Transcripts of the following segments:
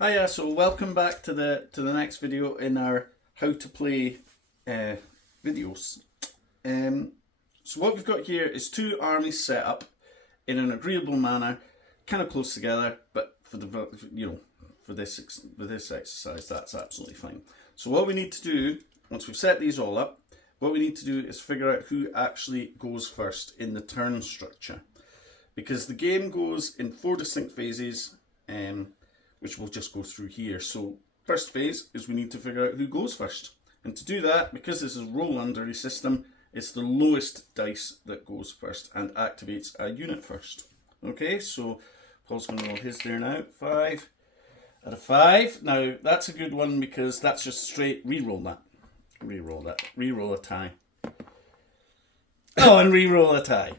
Hiya, so welcome back to the next video in our how to play videos. So what we've got here is two armies set up in an agreeable manner, kind of close together, but for this exercise that's absolutely fine. So what we need to do once we've set these all up, what we need to do is figure out who actually goes first in the turn structure, because the game goes in 4 distinct phases. Which we'll just go through here. So first phase is we need to figure out who goes first. And to do that, because this is a roll under a system, it's the lowest dice that goes first and activates a unit first. Okay, so Paul's going to roll his there now. 5 out of 5. Now that's a good one because that's just straight re-roll that. Re-roll that. Re-roll a tie. Oh, and re-roll a tie.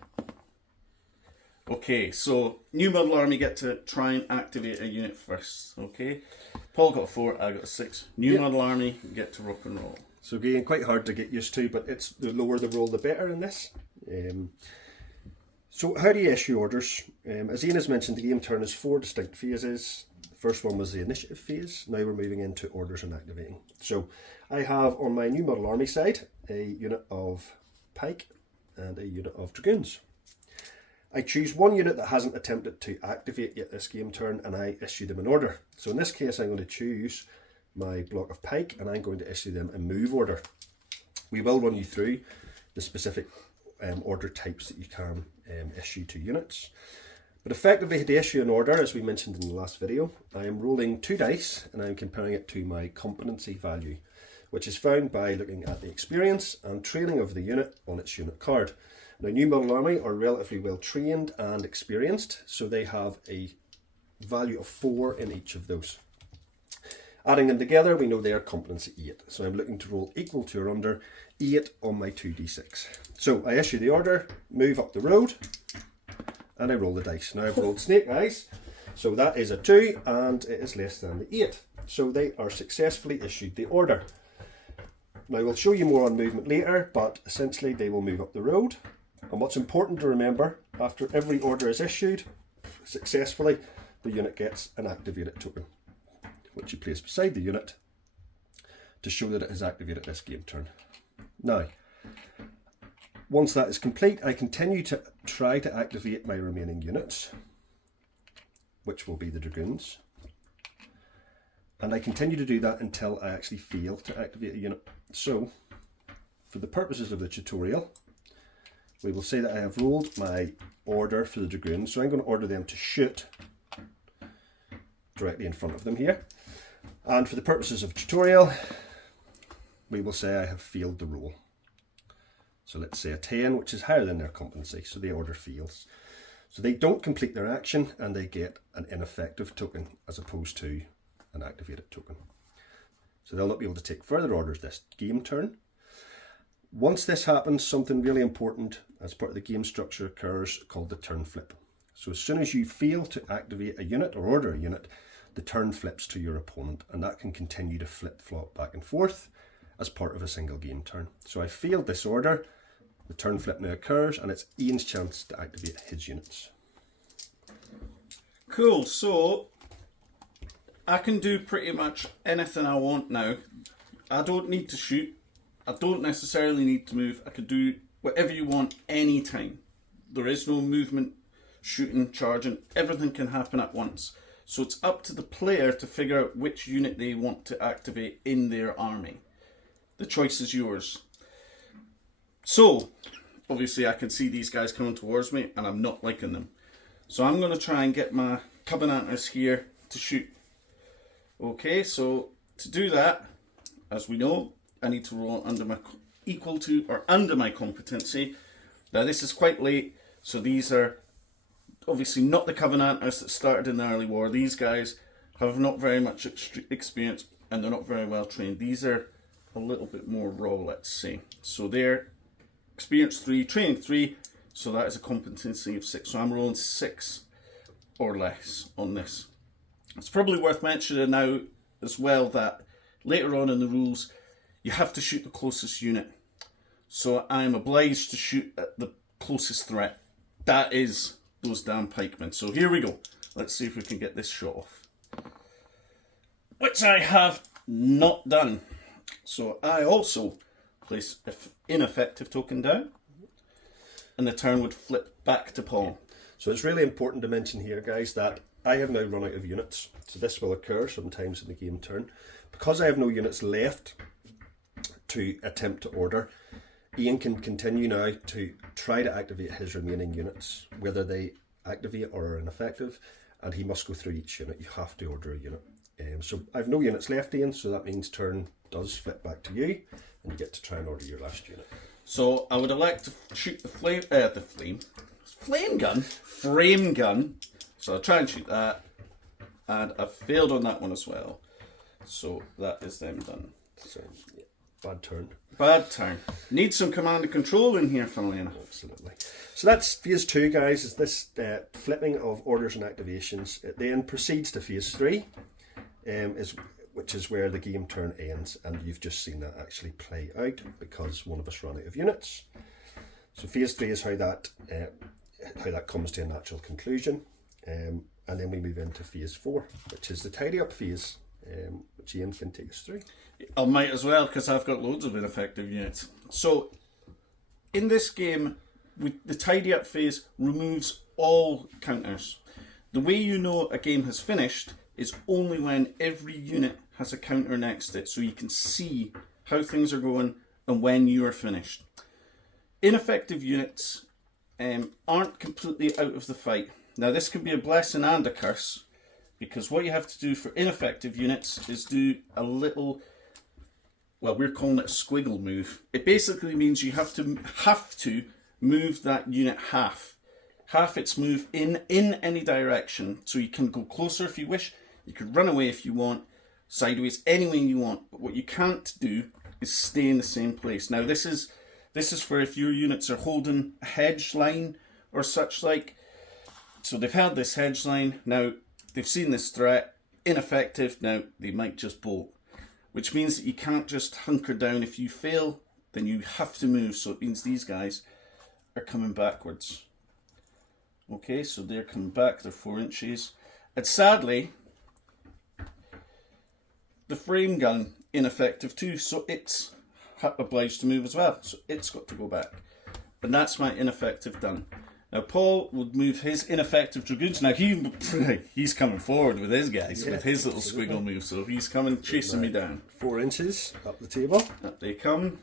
Okay, so New Model Army get to try and activate a unit first. Okay, Paul got a 4, I got a 6. New Model Army get to rock and roll. So again, quite hard to get used to, but it's the lower the roll, the better in this. So how do you issue orders? As Ian has mentioned, the game turn is 4 distinct phases. The first one was the initiative phase. Now we're moving into orders and activating. So I have on my New Model Army side a unit of pike and a unit of dragoons. I choose one unit that hasn't attempted to activate yet this game turn, and I issue them an order. So in this case, I'm going to choose my block of pike and I'm going to issue them a move order. We will run you through the specific order types that you can issue to units. But effectively, to issue an order, as we mentioned in the last video, I am rolling 2 dice and I'm comparing it to my competency value, which is found by looking at the experience and training of the unit on its unit card. Now, New Model Army are relatively well trained and experienced, so they have a value of 4 in each of those. Adding them together, we know they are competency 8. So I'm looking to roll equal to or under 8 on my 2d6. So I issue the order, move up the road, and I roll the dice. Now I've rolled snake eyes, so that is a 2 and it is less than the 8. So they are successfully issued the order. Now we'll show you more on movement later, but essentially they will move up the road. And what's important to remember, after every order is issued successfully, the unit gets an activated token, which you place beside the unit to show that it has activated this game turn. Now, once that is complete, I continue to try to activate my remaining units, which will be the dragoons. And I continue to do that until I actually fail to activate a unit. So, for the purposes of the tutorial, we will say that I have rolled my order for the dragoons, so I'm going to order them to shoot directly in front of them here. And for the purposes of tutorial, we will say I have failed the roll. So let's say a 10, which is higher than their competency, so the order fails. So they don't complete their action and they get an ineffective token as opposed to an activated token. So they'll not be able to take further orders this game turn. Once this happens, something really important as part of the game structure occurs called the turn flip. So as soon as you fail to activate a unit or order a unit, the turn flips to your opponent, and that can continue to flip-flop back and forth as part of a single game turn. So I failed this order, the turn flip now occurs, and it's Ian's chance to activate his units. Cool, so I can do pretty much anything I want now. I don't need to shoot. I don't necessarily need to move. I can do whatever you want anytime. There is no movement, shooting, charging. Everything can happen at once. So it's up to the player to figure out which unit they want to activate in their army. The choice is yours. So, obviously I can see these guys coming towards me and I'm not liking them. So I'm going to try and get my Covenanters here to shoot. Okay, so to do that, as we know, I need to roll under my equal to or under my competency. Now this is quite late, so these are obviously not the Covenanters that started in the early war. These guys have not very much experience and they're not very well trained. These are a little bit more raw, let's say. So they're experience 3, training 3, so that is a competency of 6. So I'm rolling 6 or less on this. It's probably worth mentioning now as well that later on in the rules, you have to shoot the closest unit. So I am obliged to shoot at the closest threat. That is those damn pikemen. So here we go. Let's see if we can get this shot off. which I have not done. So I also place an ineffective token down, and the turn would flip back to Paul. So it's really important to mention here, guys, that I have now run out of units. So this will occur sometimes in the game turn. Because I have no units left to attempt to order, Ian can continue now to try to activate his remaining units, whether they activate or are ineffective, and he must go through each unit. You have to order a unit. So I have no units left, Ian, so that means turn does flip back to you, and you get to try and order your last unit. So I would elect to shoot the flame gun. So I'll try and shoot that, and I failed on that one as well. So that is them done. So yeah, bad turn. Bad turn. Need some command and control in here, funnily enough. Absolutely. So that's phase 2, guys, is this flipping of orders and activations. It then proceeds to phase 3, which is where the game turn ends, and you've just seen that actually play out because one of us ran out of units. So phase 3 is how that comes to a natural conclusion, and then we move into phase 4, which is the tidy up phase, which Ian can take us through. I might as well, because I've got loads of ineffective units. So in this game, the tidy up phase removes all counters. The way you know a game has finished is only when every unit has a counter next to it, so you can see how things are going and when you are finished. Ineffective units aren't completely out of the fight. Now this can be a blessing and a curse, because what you have to do for ineffective units is do a little, well, we're calling it a squiggle move. It basically means you have to move that unit half its move in any direction, so you can go closer if you wish, you can run away if you want, sideways, any way you want, but what you can't do is stay in the same place. Now this is for if your units are holding a hedge line or such like. So they've had this hedge line, now they've seen this threat, ineffective, now they might just bolt, which means that you can't just hunker down. If you fail, then you have to move, so it means these guys are coming backwards. Okay, so they're coming back, they're 4 inches. And sadly, the frame gun ineffective too, so it's obliged to move as well, so it's got to go back. And that's my ineffective done. Now Paul would move his ineffective dragoons. Now he's coming forward with his guys, with his little squiggle move, so he's coming chasing me down. 4 inches up the table. Up they come.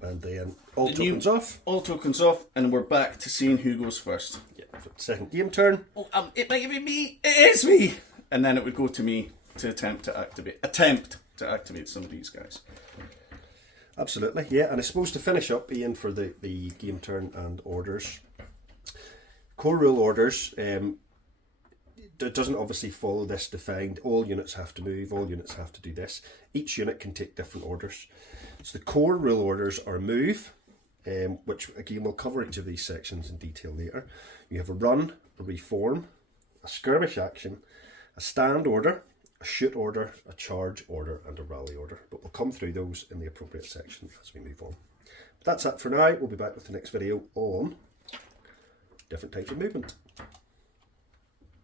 And then all tokens off. All tokens off, and we're back to seeing who goes first. Yeah, for the second game turn. Oh, it might be me. It is me. And then it would go to me to attempt to activate some of these guys. Absolutely, yeah. And I suppose to finish up, Ian, for the game turn and orders. Core rule orders, it doesn't obviously follow this defined, all units have to move, all units have to do this. Each unit can take different orders. So the core rule orders are move, which again we'll cover each of these sections in detail later. You have a run, a reform, a skirmish action, a stand order, a shoot order, a charge order, and a rally order. But we'll come through those in the appropriate section as we move on. But that's it for now. We'll be back with the next video on different types of movement.